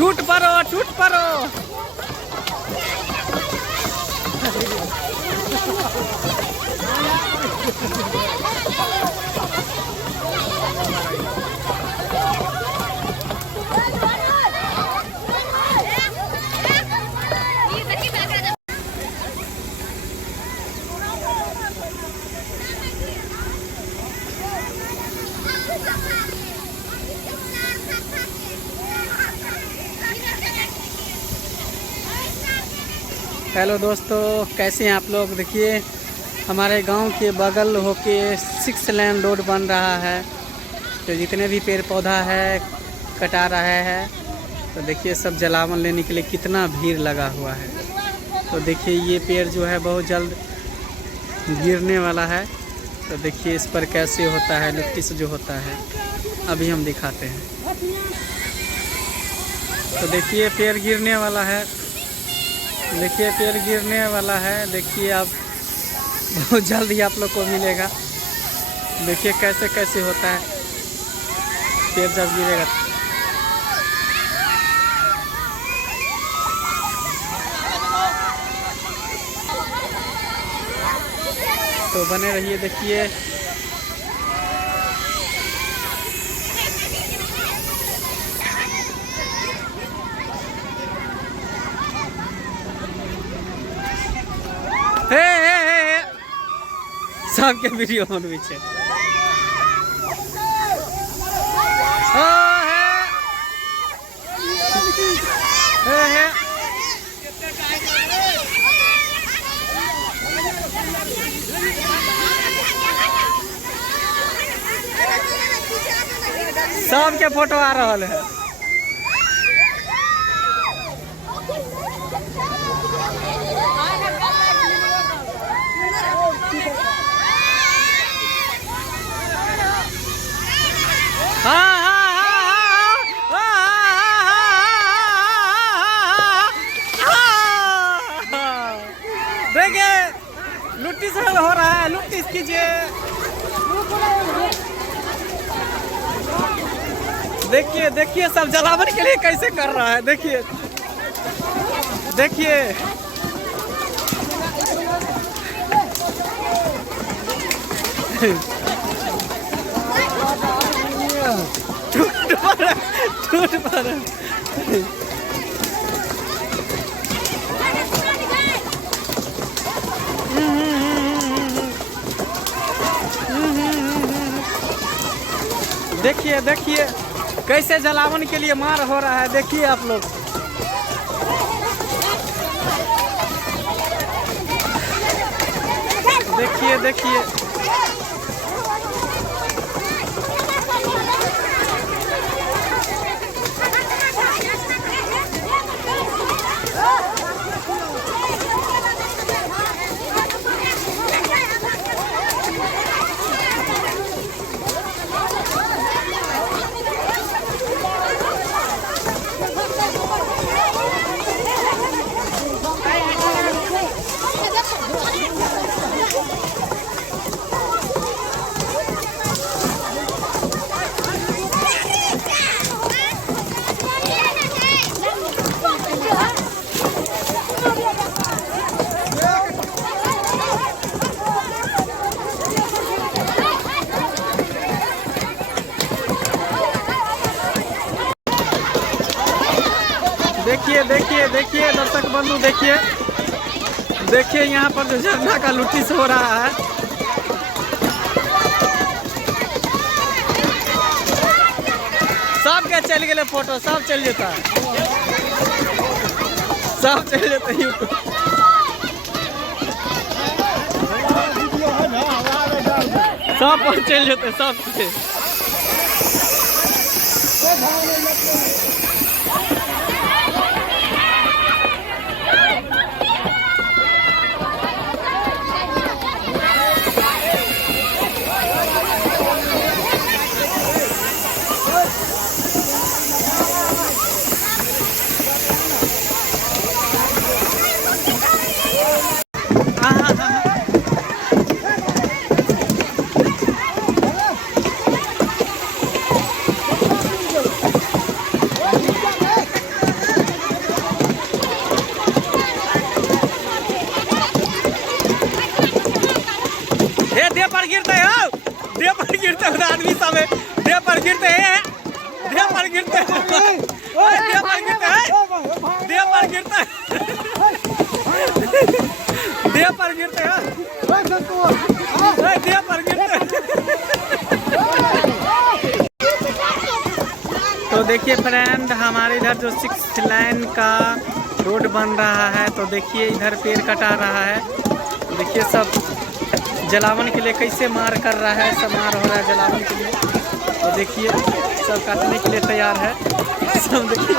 टूट पड़ो टूट पड़ो। हेलो दोस्तों, कैसे हैं आप लोग। देखिए हमारे गांव के बगल होके 6 लेन रोड बन रहा है। तो जितने भी पेड़ पौधा है कटा रहा है। तो देखिए सब जलावन लेने के लिए कितना भीड़ लगा हुआ है। तो देखिए ये पेड़ जो है बहुत जल्द गिरने वाला है। तो देखिए इस पर कैसे होता है नोटिस जो होता है, अभी हम दिखाते हैं। तो देखिए पेड़ गिरने वाला है, देखिए पेड़ गिरने वाला है। देखिए अब बहुत जल्द ही आप लोग को मिलेगा। देखिए कैसे कैसे होता है पेड़ जब गिरेगा। तो बने रहिए देखिए। सबके वीडियो बनबै छै। सबके फोटो आ रहा है। देखिए लुट्टिस हो रहा है, लुट्टिस कीजिए। देखिए देखिए सब जलावन के लिए कैसे कर रहा है। देखिए देखिए टूट पड़ा। देखिए देखिए कैसे जलावन के लिए मार हो रहा है। देखिए आप लोग देखिए देखिए देखिए देखिए देखिए दर्शक बंधु देखिए देखिए यहाँ पर जो झरना का लुटिस हो रहा है। सबके चल गए फोटो, सब चल जाता, सब चल जाता यूट्यूब। सब पर चल जाते सबके। गिरते हैं आदमी सब है, देह पर गिरते हैं, देह पर गिरते हैं, देह पर गिरते हैं, देह पर गिरते हैं, देह पर गिरते हैं, देह पर गिरते हैं। तो देखिए फ्रेंड, हमारे इधर जो 6 लाइन का रोड बन रहा है, तो देखिए इधर पेड़ कटा रहा है। देखिए सब जलावन के लिए कैसे मार कर रहा है, सब मार हो रहा है जलावन के लिए। और देखिए सब काटने के लिए तैयार है, सब देखिए।